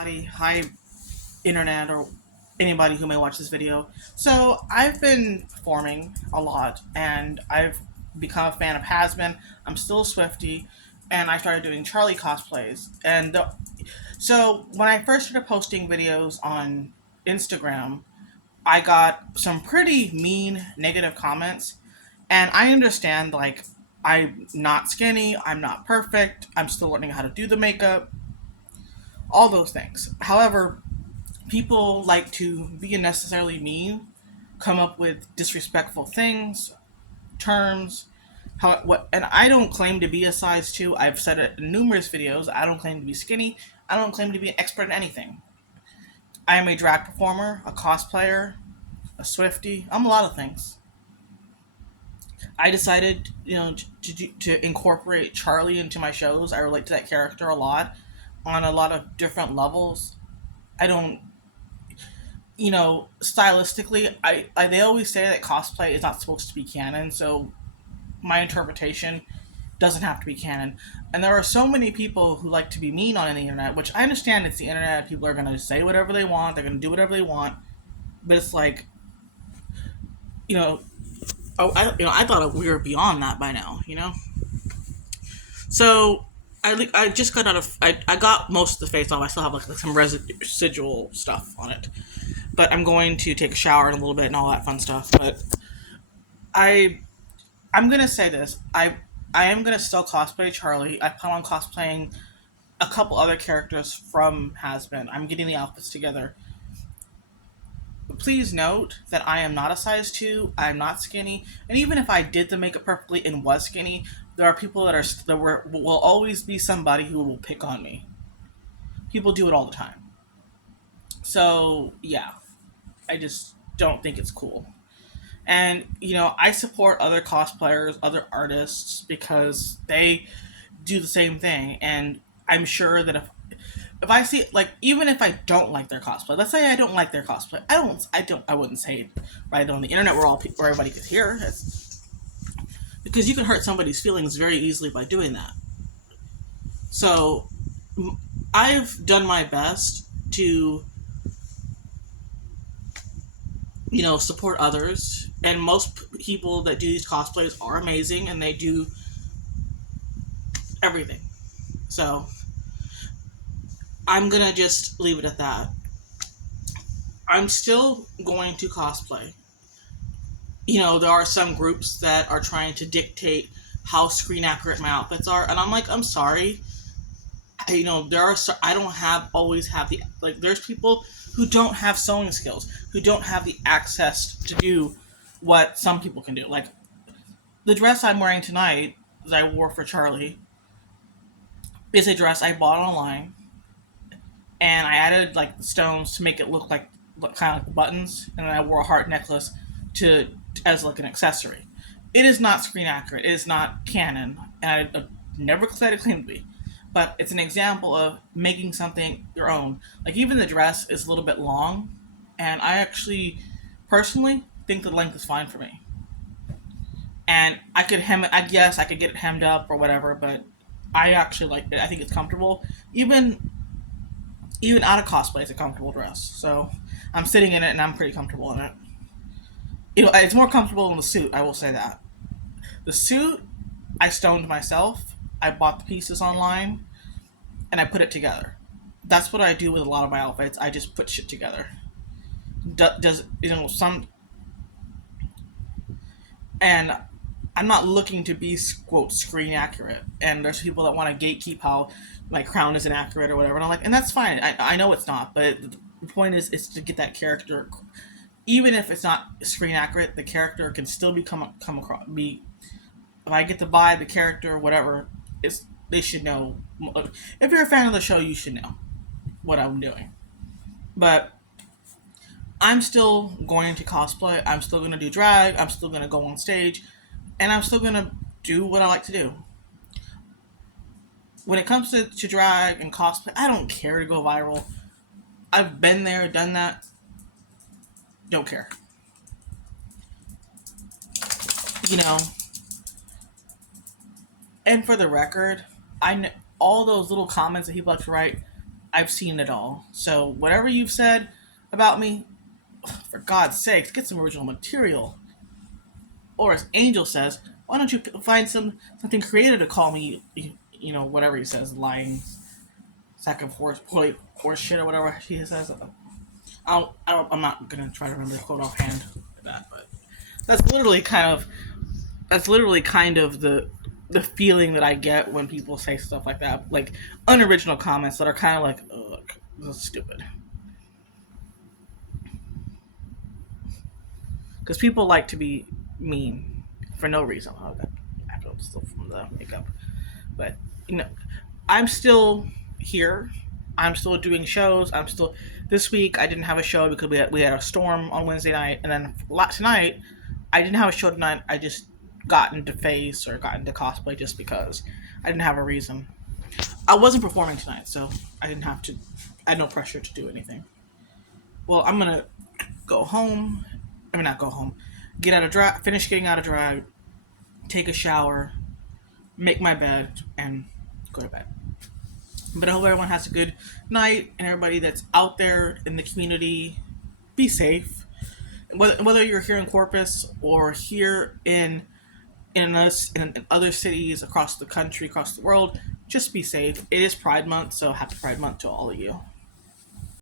Hi, internet, or anybody who may watch this video. So, I've been performing a lot, and I've become a fan of Hasbin. I'm still a Swifty, and I started doing Charlie cosplays. So, when I first started posting videos on Instagram, I got some pretty mean, negative comments, and I understand, like, I'm not skinny, I'm not perfect, I'm still learning how to do the makeup, all those things. However, people like to be unnecessarily mean, come up with disrespectful things, terms, and I don't claim to be a size 2. I've said it in numerous videos. I don't claim to be skinny. I don't claim to be an expert in anything. I am a drag performer, a cosplayer, a Swifty. I'm a lot of things. I decided, to incorporate Charlie into my shows. I relate to that character a lot on a lot of different levels. I don't stylistically, they always say that cosplay is not supposed to be canon, so my interpretation doesn't have to be canon. And there are so many people who like to be mean on the internet, which I understand it's the internet. People are going to say whatever they want, they're going to do whatever they want, but it's like, you know, I thought we were beyond that by now. So I just got out of I got most of the face off. I still have like some residual stuff on it, but I'm going to take a shower in a little bit and all that fun stuff. But I I'm gonna say this. I am gonna still cosplay Charlie. I plan on cosplaying a couple other characters from Hasbin. I'm getting the outfits together. Please note that I am not a size 2. I'm not skinny, and even if I did the makeup perfectly and was skinny, there are people will always be somebody who will pick on me. People do it all the time. So yeah, I just don't think it's cool. And I support other cosplayers, other artists because they do the same thing. And I'm sure that if I see, like, even if I don't like their cosplay, let's say I don't like their cosplay, I wouldn't say it right on the internet where everybody could hear. Because you can hurt somebody's feelings very easily by doing that. So I've done my best to support others, and most people that do these cosplays are amazing and they do everything. So I'm gonna just leave it at that. I'm still going to cosplay. There are some groups that are trying to dictate how screen accurate my outfits are, and I'm like, I'm sorry. I don't have always have the, like, there's people who don't have sewing skills, who don't have the access to do what some people can do. Like, the dress I'm wearing tonight that I wore for Charlie is a dress I bought online, and I added like the stones to make it look kind of like buttons, and then I wore a heart necklace to as like an accessory. It is not screen accurate. It is not canon, and I never said it claimed to be. But it's an example of making something your own. Like, even the dress is a little bit long, and I actually personally think the length is fine for me. And I could hem it. I guess I could get it hemmed up or whatever, but I actually like it. I think it's comfortable. Even out of cosplay, it's a comfortable dress. So I'm sitting in it, and I'm pretty comfortable in it. It's more comfortable than the suit. I will say that. The suit, I stoned myself. I bought the pieces online, and I put it together. That's what I do with a lot of my outfits. I just put shit together. Does some and I'm not looking to be, quote, screen accurate. And there's people that want to gatekeep how my crown isn't accurate or whatever. And I'm like, and that's fine. I know it's not, but the point is to get that character. Even if it's not screen accurate, the character can still come across. If I get the vibe, the character, whatever, they should know. If you're a fan of the show, you should know what I'm doing. But I'm still going to cosplay. I'm still going to do drag. I'm still going to go on stage, and I'm still going to do what I like to do. When it comes to drag and cosplay, I don't care to go viral. I've been there, done that. Don't care. You know. And for the record, all those little comments that people like to write, I've seen it all. So whatever you've said about me, for God's sakes, get some original material. Or as Angel says, why don't you find something creative to call me? You know, whatever he says, lying sack of horse shit or whatever he says. I'm not gonna try to remember the quote offhand for that, but that's literally kind of the feeling that I get when people say stuff like that, like unoriginal comments that are kind of like, ugh, this is stupid. Because people like to be mean for no reason. Oh, that echoed still from the makeup, but you know, I'm still here. I'm still doing shows. I'm still this week. I didn't have a show because we had a storm on Wednesday night, and then tonight I didn't have a show tonight. I just got into face or got into cosplay just because I didn't have a reason. I wasn't performing tonight, so I didn't have to. I had no pressure to do anything. Well, I'm gonna go home. I mean, not go home. Get out of drag. Finish getting out of drag. Take a shower. Make my bed and go to bed. But I hope everyone has a good night, and everybody that's out there in the community, be safe. Whether you're here in Corpus or here in other cities across the country, across the world, just be safe. It is Pride Month, so happy Pride Month to all of you.